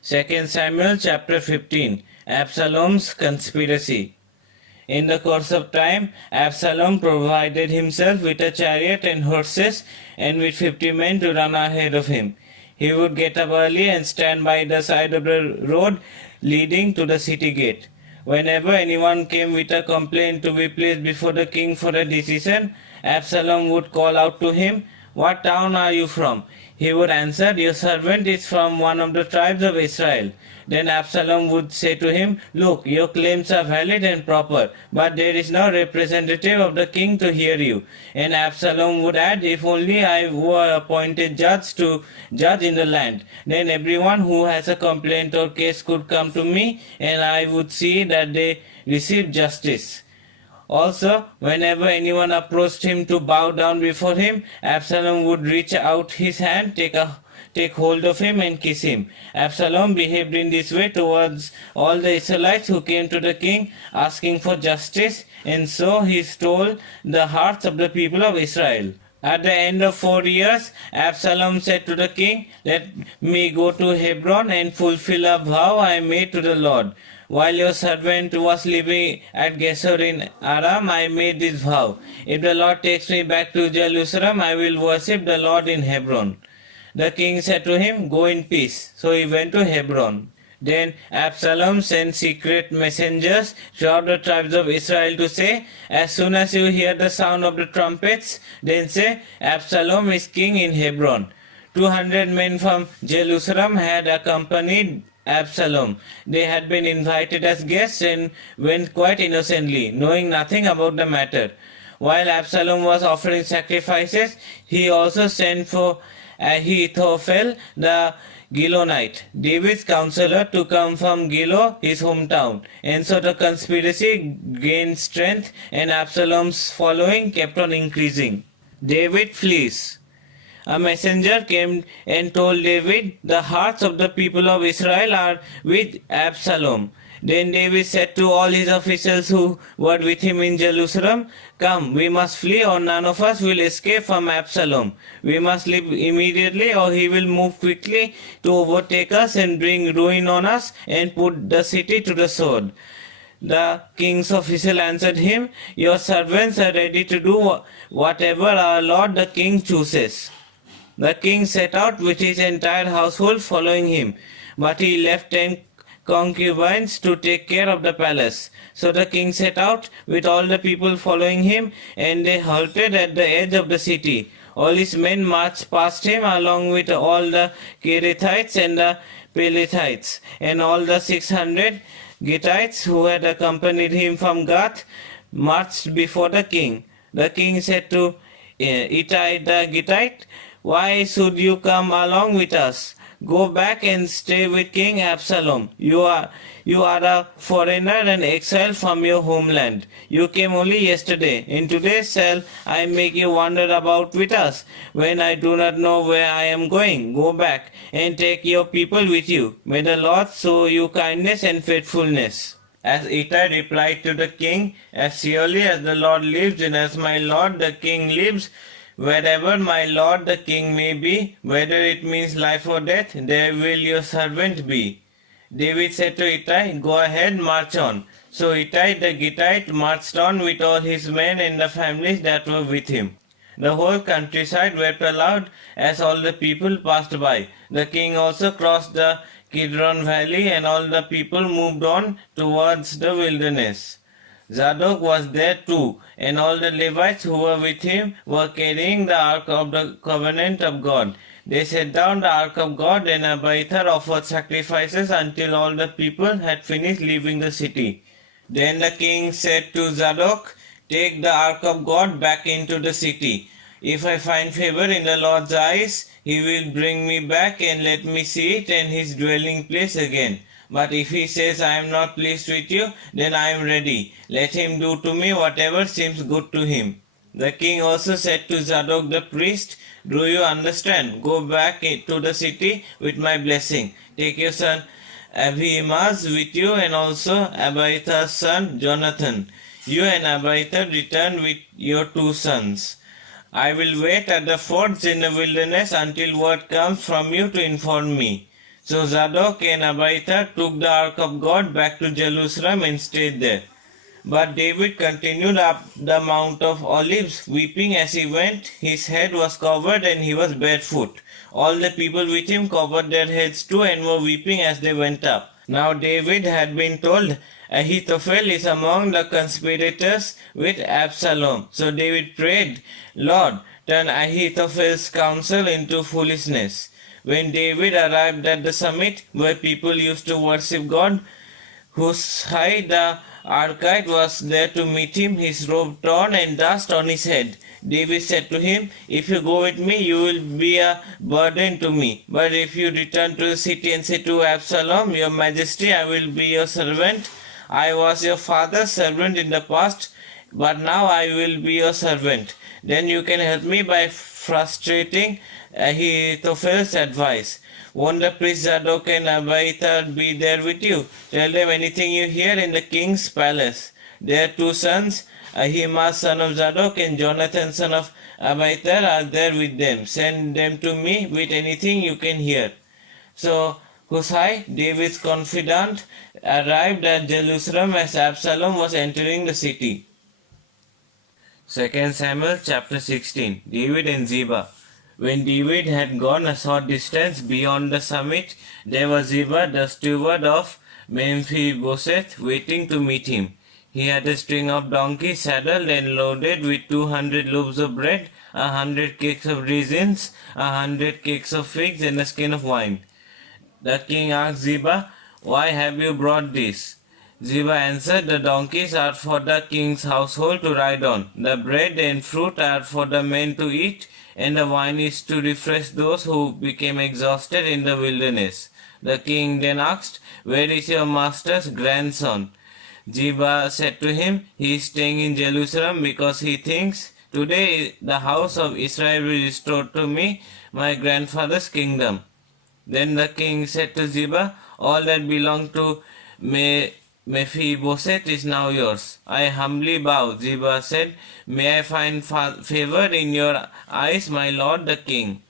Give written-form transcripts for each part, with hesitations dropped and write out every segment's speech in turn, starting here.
2 Samuel chapter 15. Absalom's conspiracy. In the course of time, Absalom provided himself with a chariot and horses and with 50 men to run ahead of him. He would get up early and stand by the side of the road leading to the city gate. Whenever anyone came with a complaint to be placed before the king for a decision, Absalom would call out to him, "What town are you from?" He would answer, "Your servant is from one of the tribes of Israel." Then Absalom would say to him, "Look, your claims are valid and proper, but there is no representative of the king to hear you." And Absalom would add, "If only I were appointed judge to judge in the land, then everyone who has a complaint or case could come to me, and I would see that they receive justice." Also, whenever anyone approached him to bow down before him, Absalom would reach out his hand, take hold of him and kiss him. Absalom behaved in this way towards all the Israelites who came to the king asking for justice, and so he stole the hearts of the people of Israel. At the end of 4 years, Absalom said to the king, "Let me go to Hebron and fulfill a vow I made to the Lord. While your servant was living at Gesur in Aram, I made this vow. If the Lord takes me back to Jerusalem, I will worship the Lord in Hebron." The king said to him, "Go in peace." So he went to Hebron. Then Absalom sent secret messengers throughout the tribes of Israel to say, "As soon as you hear the sound of the trumpets, then say, 'Absalom is king in Hebron.'" 200 men from Jerusalem had accompanied Absalom. They had been invited as guests and went quite innocently, knowing nothing about the matter. While Absalom was offering sacrifices, he also sent for Ahithophel the Gilonite, David's counselor, to come from Gilo, his hometown. And so the conspiracy gained strength and Absalom's following kept on increasing. David flees. A messenger came and told David, "The hearts of the people of Israel are with Absalom." Then David said to all his officials who were with him in Jerusalem, "Come, we must flee, or none of us will escape from Absalom. We must leave immediately, or he will move quickly to overtake us and bring ruin on us and put the city to the sword." The king's official answered him, "Your servants are ready to do whatever our lord the king chooses." The king set out with his entire household following him, but he left 10 concubines to take care of the palace. So the king set out with all the people following him, and they halted at the edge of the city. All his men marched past him, along with all the Kerethites and the Pelethites, and all the 600 Gittites who had accompanied him from Gath marched before the king. The king said to Ittai the Gittite, "Why should you come along with us? Go back and stay with King Absalom. You are a foreigner and exile from your homeland. You came only yesterday. In today's shall I make you wander about with us, when I do not know where I am going? Go back and take your people with you. May the Lord show you kindness and faithfulness." As Ittai replied to the king, "As surely as the Lord lives and as my lord the king lives, wherever my lord the king may be, whether it means life or death, there will your servant be." David said to Ittai, "Go ahead, march on." So Ittai the Gittite marched on with all his men and the families that were with him. The whole countryside wept aloud as all the people passed by. The king also crossed the Kidron valley, and all the people moved on towards the wilderness. Zadok was there too, and all the Levites who were with him were carrying the ark of the covenant of God. They set down the ark of God, and Abiathar offered sacrifices until all the people had finished leaving the city. Then the king said to Zadok, "Take the ark of God back into the city. If I find favor in the Lord's eyes, he will bring me back and let me see it and his dwelling place again. But if he says, 'I am not pleased with you,' then I am ready. Let him do to me whatever seems good to him." The king also said to Zadok the priest, "Do you understand? Go back to the city with my blessing. Take your son Ahimaaz with you, and also Abiathar's son Jonathan. You and Abiathar return with your 2 sons. I will wait at the fords in the wilderness until word comes from you to inform me." So Zadok and Abiathar took the ark of God back to Jerusalem and stayed there. But David continued up the Mount of Olives, weeping as he went. His head was covered and he was barefoot. All the people with him covered their heads too and were weeping as they went up. Now David had been told, Ahithophel is among the conspirators with Absalom. So David prayed, Lord, turn Ahithophel's counsel into foolishness. When David arrived at the summit where people used to worship God, Hushai the Archite was there to meet him, his robe torn and dust on his head. David said to him, If you go with me, you will be a burden to me. But if you return to the city and say to Absalom, Your Majesty, I will be your servant. I was your father's servant in the past, but now I will be your servant. Then you can help me by frustrating Ahithophel's advice. Won't the priest Zadok and Abiathar be there with you? Tell them anything you hear in the king's palace. Their two sons, Ahimaaz son of Zadok and Jonathan son of Abiathar, are there with them. Send them to me with anything you can hear. So Hushai, David's confidant, arrived at Jerusalem as Absalom was entering the city. 2 Samuel chapter 16. David and Ziba. When David had gone a short distance beyond the summit, there was Ziba, the steward of Mephibosheth, waiting to meet him. He had a string of donkeys saddled and loaded with 200 loaves of bread, 100 cakes of raisins, 100 cakes of figs, and a skin of wine. The king asked Ziba, Why have you brought this? Ziba answered, The donkeys are for the king's household to ride on. The bread and fruit are for the men to eat, and the wine is to refresh those who became exhausted in the wilderness. The king then asked, Where is your master's grandson? Ziba said to him, He is staying in Jerusalem because he thinks, Today the house of Israel will restore to me my grandfather's kingdom. Then the king said to Ziba, All that belonged to Mephibosheth is now yours. I humbly bow. Ziba said, May I find favor in your eyes, my lord the king.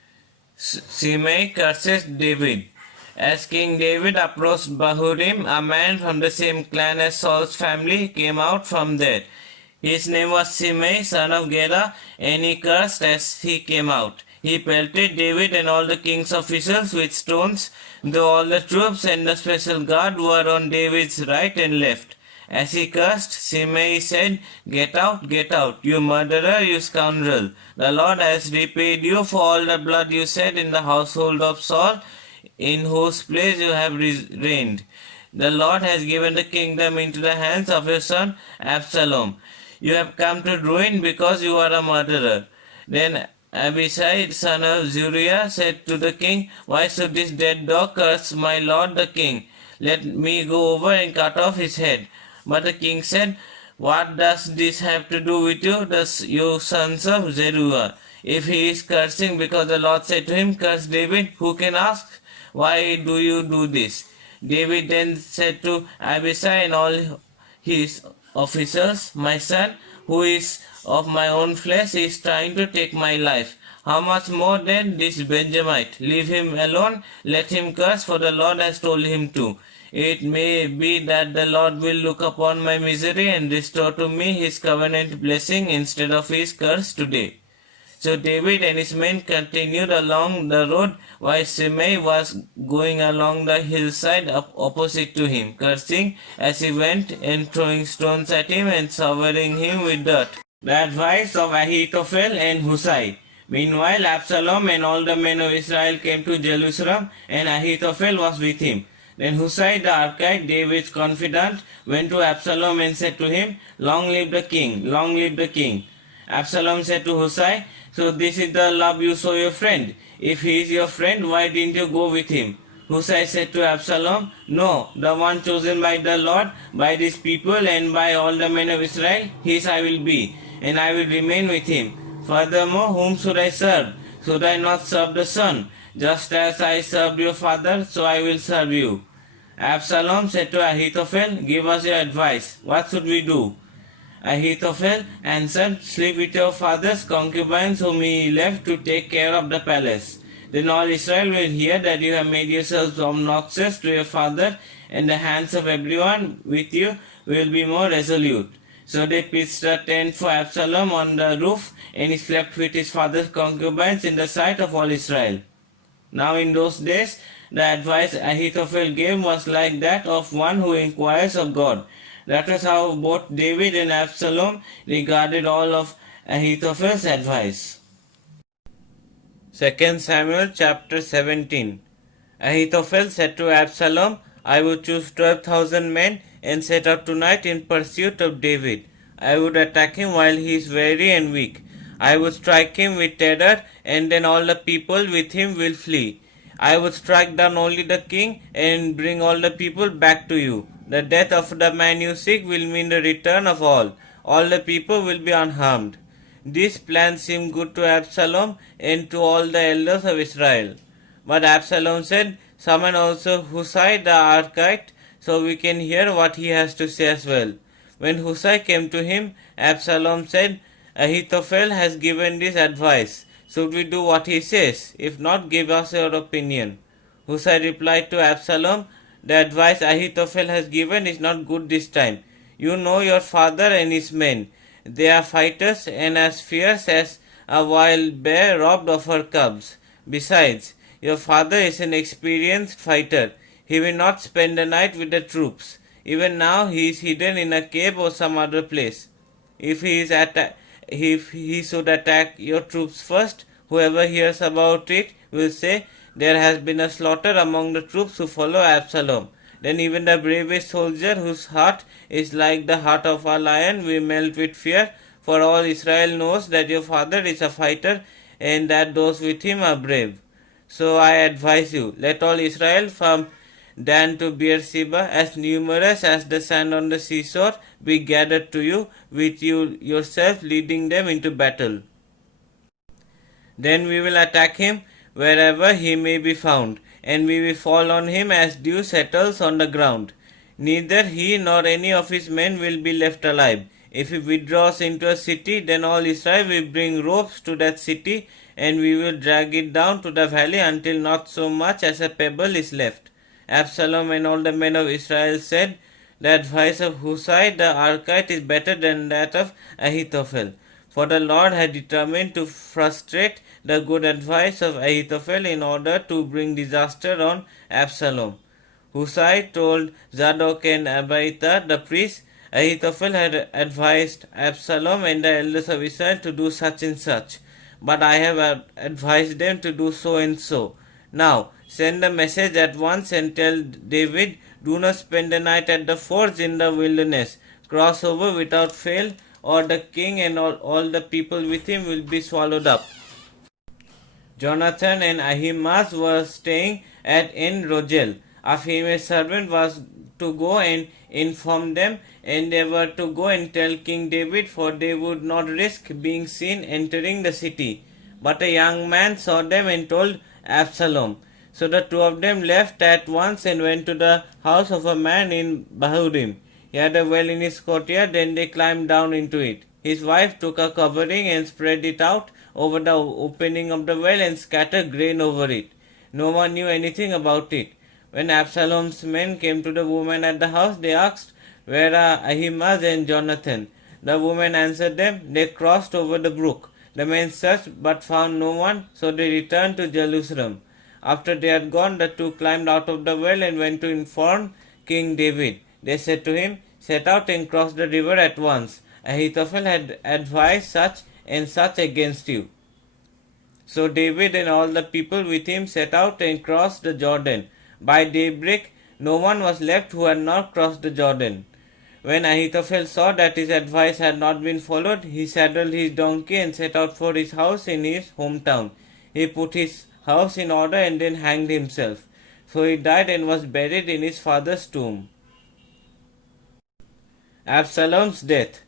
Shimei curses David. As King David approached Bahurim, a man from the same clan as Saul's family came out from there. His name was Shimei, son of Gera, and he cursed as he came out. He pelted David and all the king's officers with stones, though all the troops and the special guard were on David's right and left. As he cursed, Shimei said, Get out, you murderer, you scoundrel. The Lord has repaid you for all the blood you shed in the household of Saul, in whose place you have reigned. The Lord has given the kingdom into the hands of your son Absalom. You have come to ruin because you are a murderer. Then Abishai, son of Zeruiah, said to the king, Why should this dead dog curse my lord the king? Let me go over and cut off his head. But the king said, What does this have to do with you, you sons of Zeruiah? If he is cursing because the Lord said to him, Curse David, who can ask? Why do you do this? David then said to Abishai and all his officers, My son, who is of my own flesh, is trying to take my life. How much more then this Benjamite? Leave him alone, let him curse, for the Lord has told him to. It may be that the Lord will look upon my misery and restore to me his covenant blessing instead of his curse today. So David and his men continued along the road while Shimei was going along the hillside opposite to him, cursing as he went and throwing stones at him and showering him with dirt. The advice of Ahithophel and Hushai. Meanwhile, Absalom and all the men of Israel came to Jerusalem, and Ahithophel was with him. Then Hushai the Archite, David's confidant, went to Absalom and said to him, Long live the king, long live the king. Absalom said to Hushai, So this is the love you show your friend. If he is your friend, why didn't you go with him? Hushai said to Absalom, No, the one chosen by the Lord, by these people and by all the men of Israel, his I will be, and I will remain with him. Furthermore, whom should I serve? Should I not serve the son? Just as I served your father, so I will serve you. Absalom said to Ahithophel, Give us your advice. What should we do? Ahithophel answered, Sleep with your father's concubines whom he left to take care of the palace. Then all Israel will hear that you have made yourselves obnoxious to your father, and the hands of everyone with you will be more resolute. So they pitched a tent for Absalom on the roof, and he slept with his father's concubines in the sight of all Israel. Now in those days, the advice Ahithophel gave was like that of one who inquires of God. That was how both David and Absalom regarded all of Ahithophel's advice. 2 Samuel chapter 17. Ahithophel said to Absalom, I would choose 12,000 men and set out tonight in pursuit of David. I would attack him while he is weary and weak. I would strike him with terror, and then all the people with him will flee. I would strike down only the king and bring all the people back to you. The death of the man you seek will mean the return of all. All the people will be unharmed. This plan seemed good to Absalom and to all the elders of Israel. But Absalom said, summon also Hushai the Archite, so we can hear what he has to say as well. When Hushai came to him, Absalom said, Ahithophel has given this advice. Should we do what he says? If not, give us your opinion. Hushai replied to Absalom, the advice Ahithophel has given is not good this time. You know your father and his men. They are fighters and as fierce as a wild bear robbed of her cubs. Besides, your father is an experienced fighter. He will not spend the night with the troops. Even now he is hidden in a cave or some other place. If he should attack your troops first, whoever hears about it will say, there has been a slaughter among the troops who follow Absalom. Then even the bravest soldier whose heart is like the heart of a lion will melt with fear, for all Israel knows that your father is a fighter and that those with him are brave. So I advise you, let all Israel from Dan to Beersheba, as numerous as the sand on the seashore, be gathered to you, with you yourself leading them into battle. Then we will attack him wherever he may be found, and we will fall on him as dew settles on the ground. Neither he nor any of his men will be left alive. If he withdraws into a city, then all Israel will bring ropes to that city, and we will drag it down to the valley until not so much as a pebble is left. Absalom and all the men of Israel said, the advice of Hushai the Archite is better than that of Ahithophel. For the Lord had determined to frustrate the good advice of Ahithophel in order to bring disaster on Absalom. Hushai told Zadok and Abiathar the priests, Ahithophel had advised Absalom and the elders of Israel to do such and such, but I have advised them to do so and so. Now, send a message at once and tell David, do not spend the night at the fords in the wilderness. Cross over without fail, or the king and all the people with him will be swallowed up. Jonathan and Ahimaaz were staying at En Rogel. A female servant was to go and inform them, and they were to go and tell King David, for they would not risk being seen entering the city. But a young man saw them and told Absalom. So the two of them left at once and went to the house of a man in Bahurim. He had a well in his courtyard, then they climbed down into it. His wife took a covering and spread it out over the opening of the well and scattered grain over it. No one knew anything about it. When Absalom's men came to the woman at the house, they asked, where are Ahimaaz and Jonathan? The woman answered them, they crossed over the brook. The men searched but found no one, so they returned to Jerusalem. After they had gone, the two climbed out of the well and went to inform King David. They said to him, set out and cross the river at once. Ahithophel had advised such and such against you. So David and all the people with him set out and crossed the Jordan. By daybreak, no one was left who had not crossed the Jordan. When Ahithophel saw that his advice had not been followed, he saddled his donkey and set out for his house in his hometown. He put his house in order and then hanged himself. So he died and was buried in his father's tomb. Absalom's death.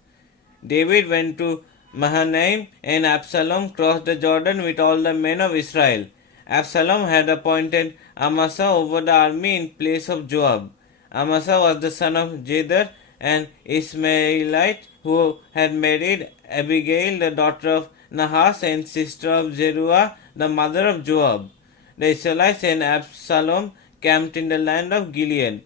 David went to Mahanaim, and Absalom crossed the Jordan with all the men of Israel. Absalom had appointed Amasa over the army in place of Joab. Amasa was the son of Jether, an Ishmaelite who had married Abigail, the daughter of Nahas and sister of Zeruiah, the mother of Joab. the Israelites and Absalom camped in the land of Gilead.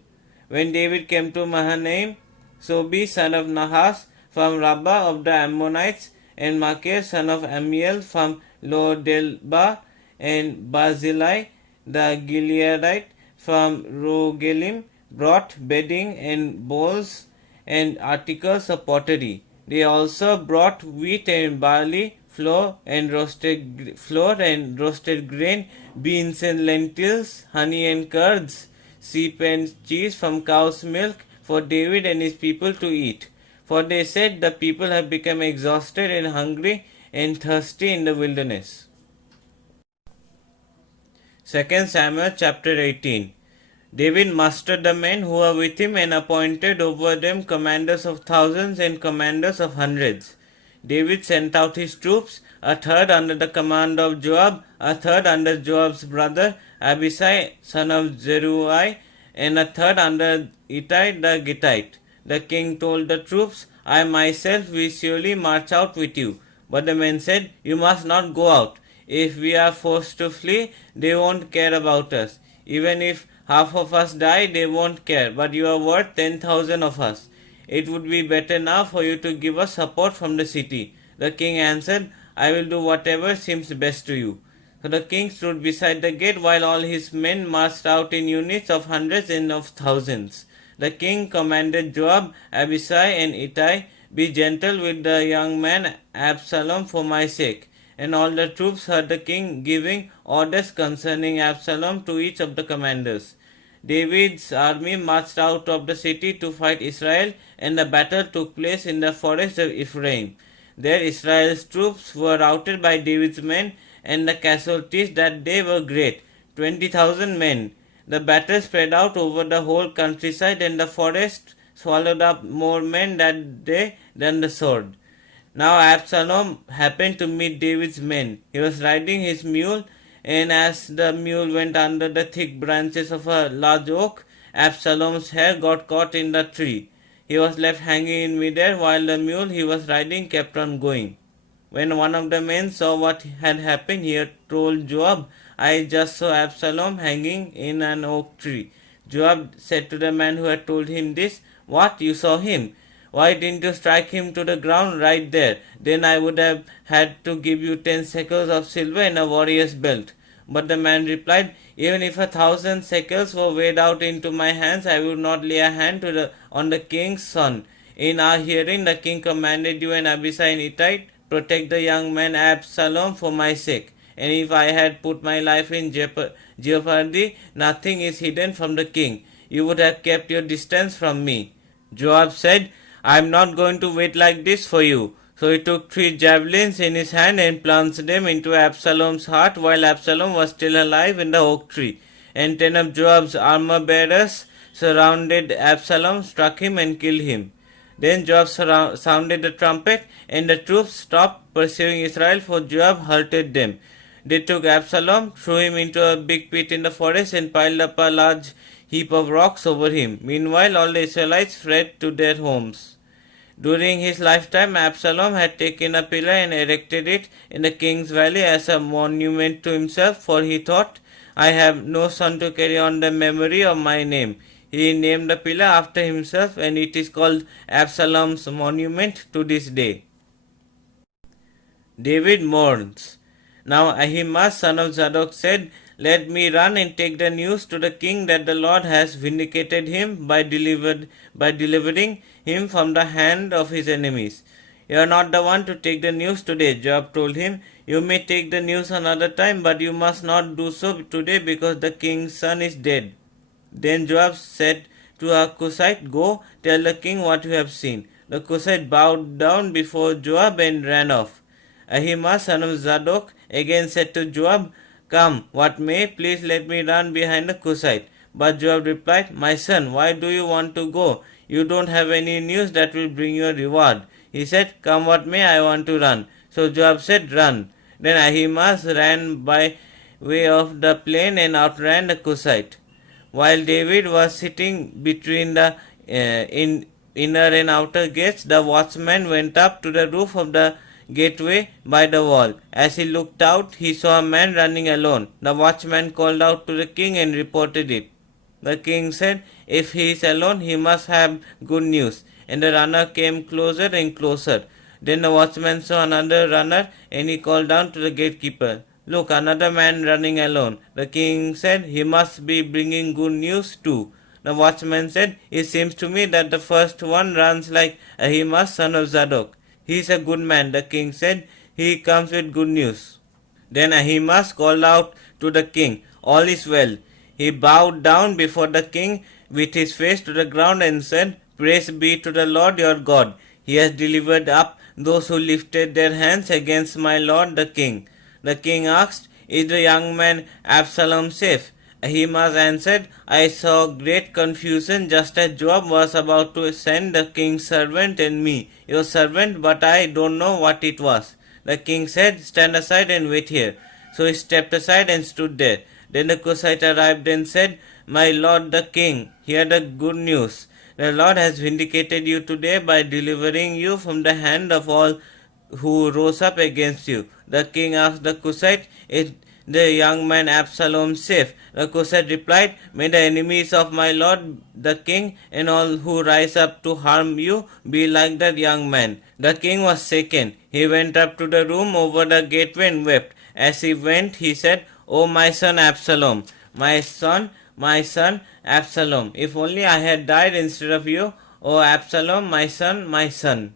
When David came to Mahanaim, Sobi son of Nahas from Rabbah of the Ammonites, and Machir son of Amiel from Lodelba, and Barzillai the Gileadite from Rogelim brought bedding and bowls and articles of pottery. They also brought wheat and barley, flour and roasted grain, beans and lentils, honey and curds, sheep and cheese from cow's milk for David and his people to eat. For they said, the people have become exhausted and hungry and thirsty in the wilderness. 2 Samuel chapter 18. David mustered the men who were with him and appointed over them commanders of thousands and commanders of hundreds. David sent out his troops, a third under the command of Joab, a third under Joab's brother Abishai son of Zeruiah, and a third under Ittai the Gittite. The king told the troops, I myself will surely march out with you. But the men said, You must not go out. If we are forced to flee, they won't care about us. Even if half of us die, they won't care, but you are worth 10,000 of us. It would be better now for you to give us support from the city. The king answered, I will do whatever seems best to you. So the king stood beside the gate while all his men marched out in units of hundreds and of thousands. The king commanded Joab, Abishai, and Ittai, Be gentle with the young man Absalom for my sake. And all the troops heard the king giving orders concerning Absalom to each of the commanders. David's army marched out of the city to fight Israel, and the battle took place in the forest of Ephraim. There Israel's troops were routed by David's men, and the casualties that day were great, 20,000 men. The battle spread out over the whole countryside, and the forest swallowed up more men that day than the sword. Now Absalom happened to meet David's men. He was riding his mule, and as the mule went under the thick branches of a large oak, Absalom's hair got caught in the tree. He was left hanging in midair while the mule he was riding kept on going. When one of the men saw what had happened, he told Joab, I just saw Absalom hanging in an oak tree. Joab said to the man who had told him this, What, you saw him? Why didn't you strike him to the ground right there? Then I would have had to give you 10 shekels of silver and a warrior's belt. But the man replied, Even if 1,000 shekels were weighed out into my hands, I would not lay a hand on the king's son. In our hearing, the king commanded you and Abishai and Ittai, Protect the young man Absalom for my sake. And if I had put my life in jeopardy, nothing is hidden from the king. You would have kept your distance from me. Joab said, I am not going to wait like this for you. So he took 3 javelins in his hand and plunged them into Absalom's heart while Absalom was still alive in the oak tree. And 10 of Joab's armor bearers surrounded Absalom, struck him and killed him. Then Joab sounded the trumpet, and the troops stopped pursuing Israel, for Joab hurted them. They took Absalom, threw him into a big pit in the forest, and piled up a large heap of rocks over him. Meanwhile, all the Israelites fled to their homes. During his lifetime, Absalom had taken a pillar and erected it in the king's valley as a monument to himself, for he thought, I have no son to carry on the memory of my name. He named the pillar after himself, and it is called Absalom's monument to this day. David mourns. Now Ahimaaz son of Zadok said, Let me run and take the news to the king that the Lord has vindicated him by delivering him from the hand of his enemies. You are not the one to take the news today, Joab told him. You may take the news another time, but you must not do so today because the king's son is dead. Then Joab said to a Cushite, Go, tell the king what you have seen. The Cushite bowed down before Joab and ran off. Ahimaaz son of Zadok again said to Joab, Come, what may, please let me run behind the Cushite. But Joab replied, My son, why do you want to go? You don't have any news that will bring you a reward. He said, Come what may, I want to run. So Joab said, Run. Then Ahimaaz ran by way of the plain and outran the Cushite. While David was sitting between the inner and outer gates, the watchman went up to the roof of the gateway by the wall. As he looked out, he saw a man running alone. The watchman called out to the king and reported it. The king said, "If he is alone, he must have good news." And the runner came closer and closer. Then the watchman saw another runner, and he called down to the gatekeeper, "Look, another man running alone." The king said, "He must be bringing good news too." The watchman said, "It seems to me that the first one runs like Ahimaaz, son of Zadok." "He is a good man," the king said. "He comes with good news." Then Ahimaaz called out to the king, "All is well." He bowed down before the king with his face to the ground and said, "Praise be to the Lord your God. He has delivered up those who lifted their hands against my lord the king." The king asked, "Is the young man Absalom safe?" Ahimaaz answered, "I saw great confusion just as Joab was about to send the king's servant and me, your servant, but I don't know what it was." The king said, "Stand aside and wait here." So he stepped aside and stood there. Then the Cushite arrived and said, "My lord the king, hear the good news. The Lord has vindicated you today by delivering you from the hand of all who rose up against you." The king asked the Cushite, "Is the young man Absalom safe?" The Cushite replied, "May the enemies of my lord the king and all who rise up to harm you be like that young man." The king was shaken. He went up to the room over the gateway and wept. As he went, he said, "Oh, my son Absalom, my son Absalom, if only I had died instead of you. Oh, Absalom, my son, my son."